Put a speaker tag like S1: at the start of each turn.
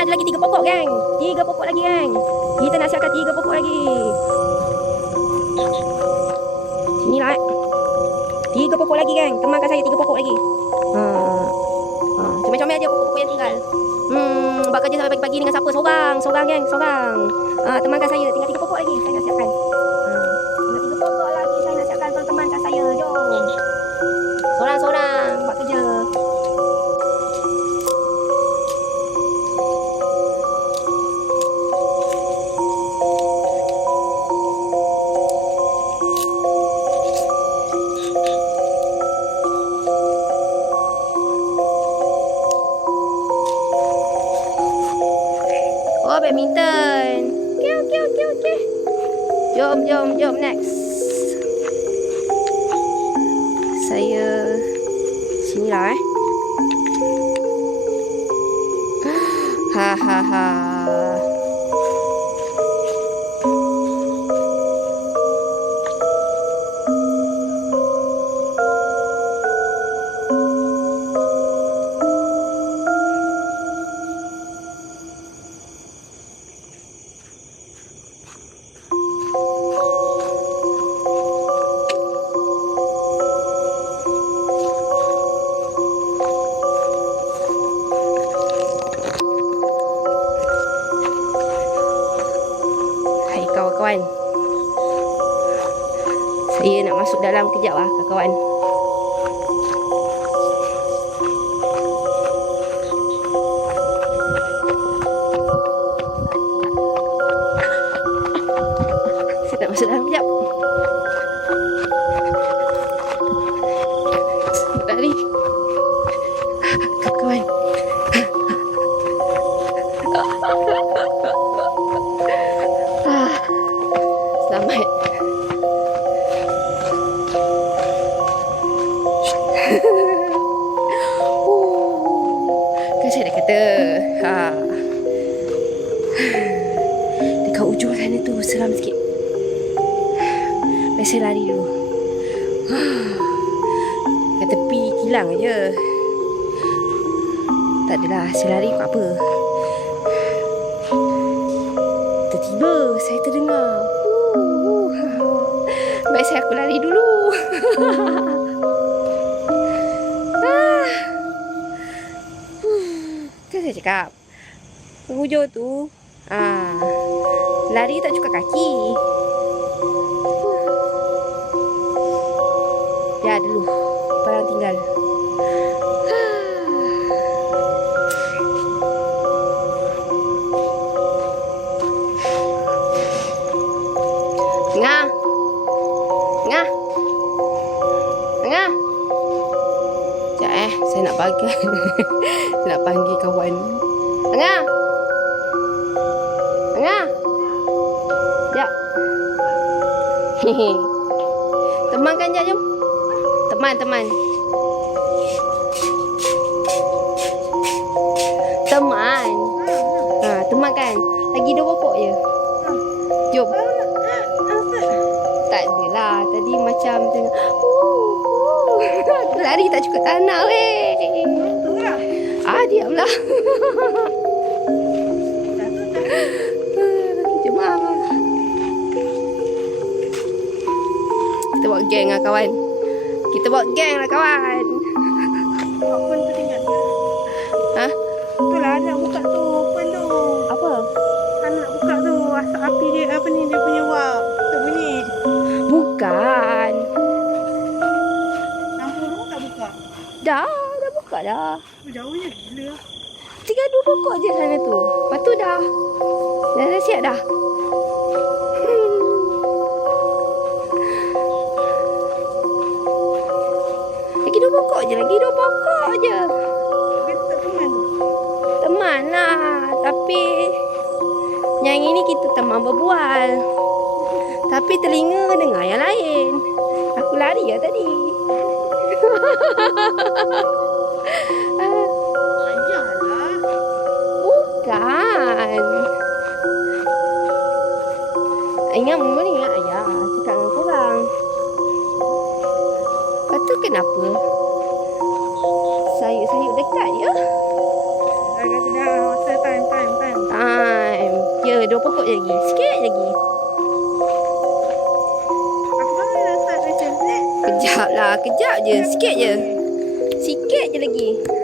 S1: ada lagi tiga pokok kan? Tiga pokok lagi kan? Kita nak siapkan tiga pokok lagi. Sini lah. Eh. Tiga pokok lagi kan? Temankan saya tiga pokok lagi. Hmm. Ha. Comel-comel aja pokok-pokok yang tinggal. Hmm, bakal kerja sampai pagi-pagi dengan siapa? Seorang, seorang kan? Seorang. Ha, ah, temankan saya tinggal tiga pokok lagi. Saya nak siapkan. Badminton. Okey, okey, okey, okey. Jom, jom, jom. Next. Saya sini lah eh. Ha ha ha. Saya nak masuk dalam kejap ah kawan-kawan. kan saya dah kata. Ha. Dekat ujung sana tu seram sikit. Baik saya lari dulu. Kat tepi kilang je. Tak adalah, saya lari buat apa. Tiba-tiba saya terdengar. Baik saya aku lari dulu. saya cakap. Penghujung tu. Ah, lari tak cukup kaki. Sekejap eh. Saya nak panggil. saya nak panggil kawan. Tengah. Tengah. Sekejap. Teman kan sekejap jom. Teman, teman. Teman. Ha, teman kan. Lagi dua pokok je. Jom. Tak adalah. Tadi macam tengah. Uh. Aku lari tak cukup tanah weh. Ah, diamlah. Lah. Kita buat geng lah kawan. Kita buat geng lah kawan.
S2: Open tu tinggal.
S1: Ha?
S2: Itulah nak buka tu. Open tu.
S1: Apa?
S2: Anak buka tu. Asap api dia apa ni dia punya.
S1: Bukan.
S2: Lampu tu tak buka.
S1: Dah, dah buka dah.
S2: Tu jauhnya gila.
S1: Tinggal dua pokok je sana tu. Lepas tu dah. Dah, dah siap dah. Lagi dua pokok je. Lagi dua pokok je.
S2: Teman.
S1: Teman lah. Tapi yang ini kita teman berbual. Tapi telinga dengar yang lain. Aku lari ya tadi.
S2: Ajarlah.
S1: Bukan. Ingat mama ni ayah cakap dengan korang. Lepas tu kenapa? Sayuk-sayuk dekat je.
S2: Dah kata dah. Time, time, time.
S1: Time. Ya, dua pokok je lagi. Sikit lagi. Kejap lah, kejap je. Sikit je. Sikit je lagi.